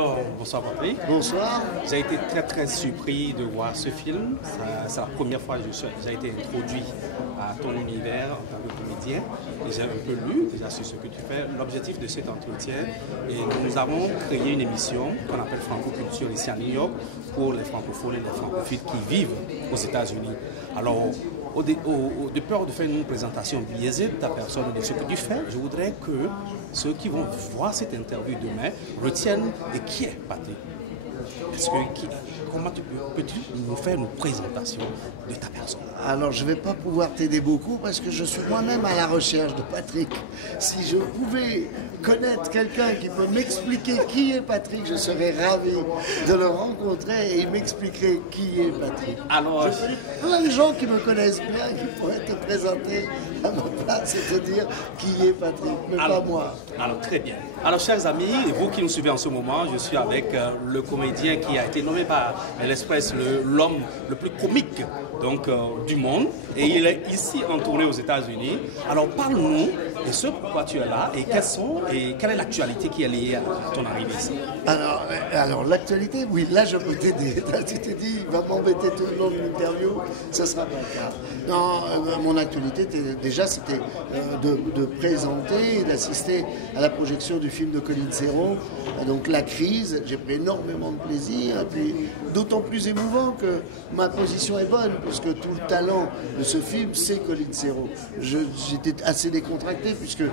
Bonsoir Patrick. Bonsoir. J'ai été très surpris de voir ce film. C'est la première fois que j'ai été introduit à ton univers en tant que comédien. Et j'ai un peu lu déjà sur ce que tu fais. L'objectif de cet entretien, et nous avons créé une émission qu'on appelle Franco-Culture ici à New York pour les francophones et les francophiles qui vivent aux États-Unis. Alors, de peur de faire une présentation biaisée de ta personne et de ce que tu fais, je voudrais que ceux qui vont voir cette interview demain retiennent et qui est Patrick. Comment peux-tu nous faire une présentation de ta personne? Alors, je ne vais pas pouvoir t'aider beaucoup parce que je suis moi-même à la recherche de Patrick. Si je pouvais connaître quelqu'un qui peut m'expliquer qui est Patrick, je serais ravi de le rencontrer et il m'expliquerait qui est Patrick. Alors, je connais plein de gens qui me connaissent bien, qui pourraient te présenter à ma place et te dire qui est Patrick, mais pas moi. Alors, très bien. Alors, chers amis, et vous qui nous suivez en ce moment, je suis avec le comédien qui a été nommé par l'Express l'homme le plus comique du monde, et il est ici en tournée aux États-Unis. Alors parle-nous de ce pourquoi tu es là et quelle est l'actualité qui est liée à ton arrivée ici. Alors l'actualité, oui, là je peux t'aider. Tu t'es dit, il va m'embêter tout le long de l'interview, ce ne sera pas le cas. Non, mon actualité déjà c'était de présenter et d'assister à la projection du film de Colin Serrault, donc La Crise. J'ai pris énormément de plaisir, et puis d'autant plus émouvant que ma position est bonne, puisque tout le talent de ce film, c'est Colin Serrault. J'étais assez décontracté, puisque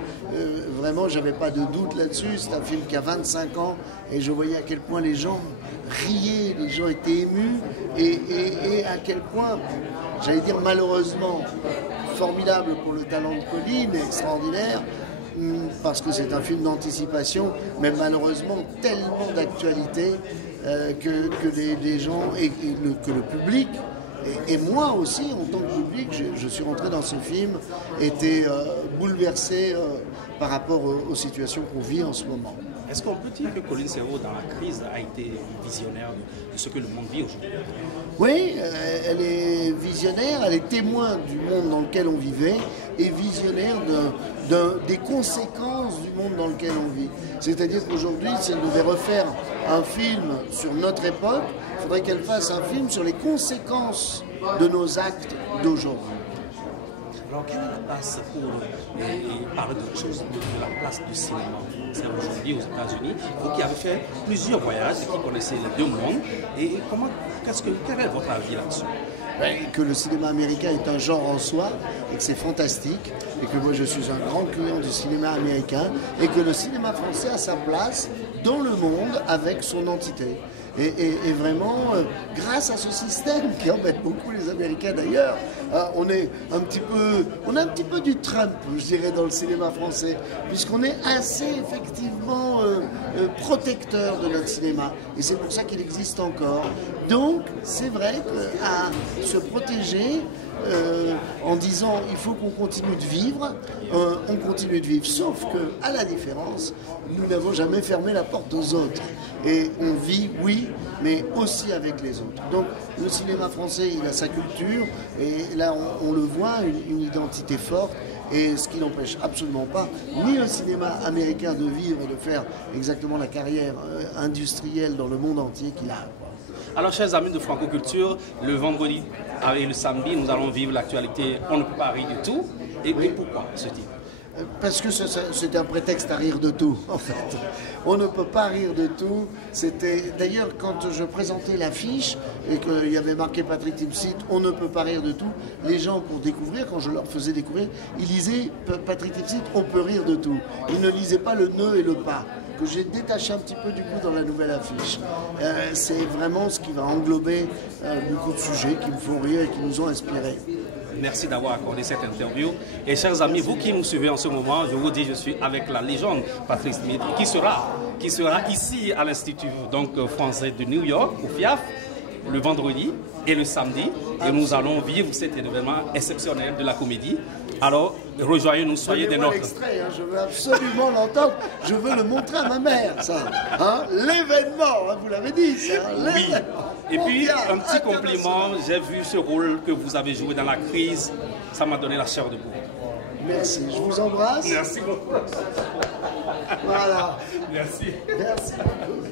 vraiment, j'avais pas de doute là-dessus. C'est un film qui a 25 ans, et je voyais à quel point les gens riaient, les gens étaient émus, et à quel point, j'allais dire malheureusement, formidable pour le talent de Colin, extraordinaire, parce que c'est un film d'anticipation, mais malheureusement tellement d'actualité que les gens que le public et moi aussi en tant que public, je suis rentré dans ce film, était bouleversé par rapport aux situations qu'on vit en ce moment. Est-ce qu'on peut dire que Colin Serrault, dans La Crise, a été visionnaire de ce que le monde vit aujourd'hui? Oui, elle est visionnaire, elle est témoin du monde dans lequel on vivait et visionnaire des conséquences du monde dans lequel on vit. C'est-à-dire qu'aujourd'hui, si elle devait refaire un film sur notre époque, il faudrait qu'elle fasse un film sur les conséquences de nos actes d'aujourd'hui. Alors, quelle est la place pour parler d'autre chose, de la place du cinéma? C'est aujourd'hui aux États-Unis. Vous qui avez fait plusieurs voyages et qui connaissez les deux mondes, et quel est votre avis là-dessus? Que le cinéma américain est un genre en soi et que c'est fantastique et que moi je suis un grand client du cinéma américain et que le cinéma français a sa place dans le monde avec son entité. Et vraiment, grâce à ce système qui embête beaucoup les Américains d'ailleurs, on a un petit peu du Trump, je dirais, dans le cinéma français, puisqu'on est assez effectivement protecteur de notre cinéma. Et c'est pour ça qu'il existe encore. Donc, c'est vrai qu'à se protéger, en disant il faut qu'on continue de vivre, on continue de vivre. Sauf que, à la différence, nous n'avons jamais fermé la porte aux autres. Et on vit, oui, mais aussi avec les autres. Donc le cinéma français, il a sa culture, et là on le voit, une identité forte, et ce qui n'empêche absolument pas ni le cinéma américain de vivre et de faire exactement la carrière industrielle dans le monde entier qu'il a. Alors, chers amis de Franco-Culture, le vendredi et le samedi, nous allons vivre l'actualité On ne peut pas rire du tout. Et pourquoi ce titre? Parce que c'est un prétexte à rire de tout, en fait. On ne peut pas rire de tout. C'était d'ailleurs quand je présentais l'affiche et qu'il y avait marqué Patrick Timsit, on ne peut pas rire de tout. Les gens, pour découvrir, quand je leur faisais découvrir, ils lisaient Patrick Timsit, on peut rire de tout. Ils ne lisaient pas le ne et le pas, que j'ai détaché un petit peu du coup dans la nouvelle affiche. C'est vraiment ce qui va englober beaucoup de sujets qui me font rire et qui nous ont inspirés. Merci d'avoir accordé cette interview. Et chers amis, vous qui nous suivez en ce moment, je vous dis, je suis avec la légende Patrick Smith, qui sera ici à l'Institut français de New York, au FIAF, le vendredi et le samedi. Et nous allons vivre cet événement exceptionnel de la comédie. Alors, rejoignez-nous, soyez des nôtres. L'extrait, je veux absolument l'entendre. Je veux le montrer à ma mère, ça. L'événement, vous l'avez dit, ça. Oui. Et puis, un petit compliment, j'ai vu ce rôle que vous avez joué dans La Crise. Ça m'a donné la chair de poule. Merci, je vous embrasse. Merci beaucoup. Voilà. Merci. Merci beaucoup.